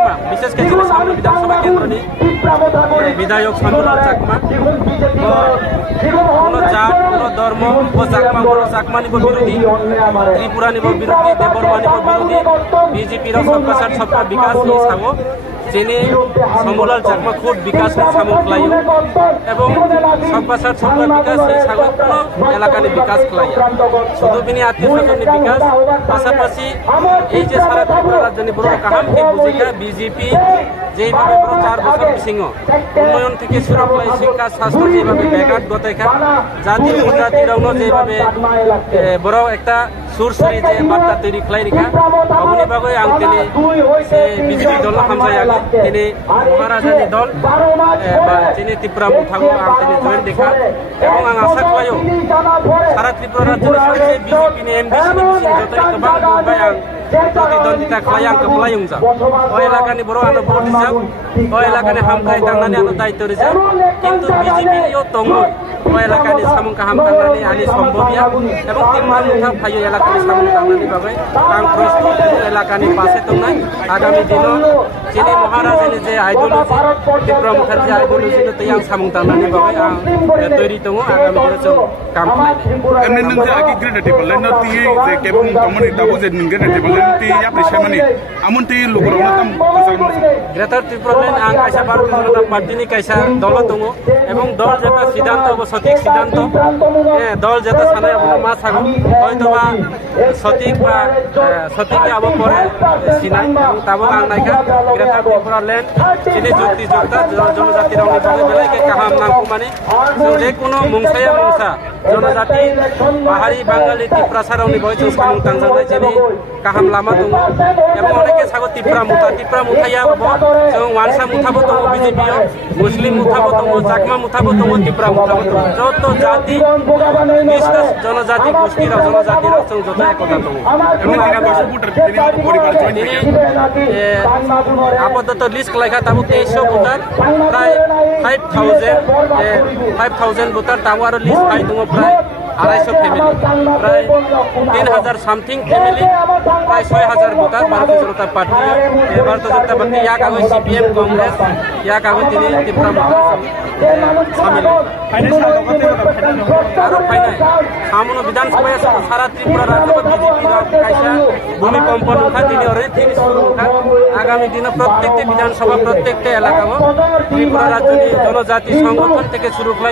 सीमा विशेष के सामने विधानसभा केंद्र विधायक सामुलाल चाकमा जात धर्म चाकमा विरोधी त्रिपुरा विरोधी देवबर्मा विरोधी बीजेपी सबका साथ सबका विकास सागो जेने सामुलाल चाकमा खुद विकास सामु खलायो एवं सबका साथ सबका विकास सागो कोनो एलाकानि विकास खलायो शुधु बिनि आत्मीय स्वजननि विकास पाशापाशि এই যে সারা ত্রিপুরা রাজ্যনি বড় কাহাম কে বুঝিকা বিজেপি যেইভাবে বড় 4 বছর পিছিয়ে উন্নয়ন থেকে শুরু করে শিক্ষা স্বাস্থ্য যেভাবে ব্যাঘাত ঘটাইকা জাতি উপজাতিরাও যেভাবে বড় একটা সুরসুরি যে বার্তা তৈরি খাই রেখা অবনি বাগৈ আং তিনি সে বিজেপি দল হামজাই আগে তিনি মহারাজানি দল বা তিনি ত্রিপুরা মুঠাগো আং তিনি জয়েন দেখা এবং আং আশা খাইও সারা ত্রিপুরা রাজ্যনি সবচেয়ে বিজেপি নি এমবি সিনি যতই गोबां नुबाय आं प्रतिद्वंदिता खालाय आं कमलायं जा ओ एलाकानि बर' आनो भोट रिजाब ओ एलाकानि हामखाय थांनानै आनो दायित्व रिजाब किन्तु बिजेपि नियो दङो ओ एलाकानि सामुं काहाम थांनानै आनि सम्भबिया एबं तिमना मुथा फायो एलाकानि सामुं थांनानै बागै आं प्रश्न एलाकानि पासे दंनाय आगामी दिनाव जेने महाराजानि जे आइडियोलजि त्रिपुरा मुखार्जी आइडियोलजि नो तै आं सामुं थांनानै बागै आं तैरि दङ आगामी दिनाव जों काम खालायनो एमने नों जे आगि ग्रेड टेबल न ति जे केबुं तमनि दाबु जे निंगे टेबल ति या प्रेसामानि आमुन ति लोगरावनो तम ग्रेटर त्रिपुरामेन आं कायसा भारतीय जनता पार्टीनि कायसा दल दङ एबं दल जेता सिद्धांत अब सठिक सिद्धांत दल जेता सानाय अब मा सागो हयतोबा सठिक बा सठिक अब परे सिनाय ताबो आं नायखा ग्रेटर त्रिपुरालेन जिनि जुक्ति जोगता जनजाति रावनि बागै बेलायके काहाम नांगौ माने जों जे कोनो मुंसाया मुंसा जनजाति पाहाड़ी बांगाली त्रिपुरा सारावनि बागै जों सामुं थांजानाय जेनि काहाम लामा दङ एबं अनेके सागो त्रिपुरा मुथाया जों वानसा मुथाबो दङ बिजेपियाव मुस्लिम मुथाबो दङ चाकमा मुथाबो दङ त्रिपुरा मुथाबो दङ যত জাতি নিষ্কাশ জনজাতি গোষ্ঠীর জনজাতির जों যত একতা दङ आपातत लिस्ट खालायखा ताबो 2300 भोटार प्राय 5000 भोटार ताबो आरो लिस्ट खाय दङ प्राय 250 फैमिली प्राय 3000 समथिंग फैमिली प्राय 6000 भोटार भारतीय जनता पार्टी या कागज सीपीएम कांग्रेस या कागज তিনি त्रिपुरा शामिल आरो फाइनाल सामुनो विधानसभा सारा त्रिपुरा राज्य बीजेपी कायसा भूमिकम्प नुखा তিনি ओरै তিনি शुरू नुखा आगामी दिन प्रत्येकটি विधानसभा प्रत्येकটি এলাকা त्रिपुरा राज्यनि जनजाति संगठन থেকে শুরু করে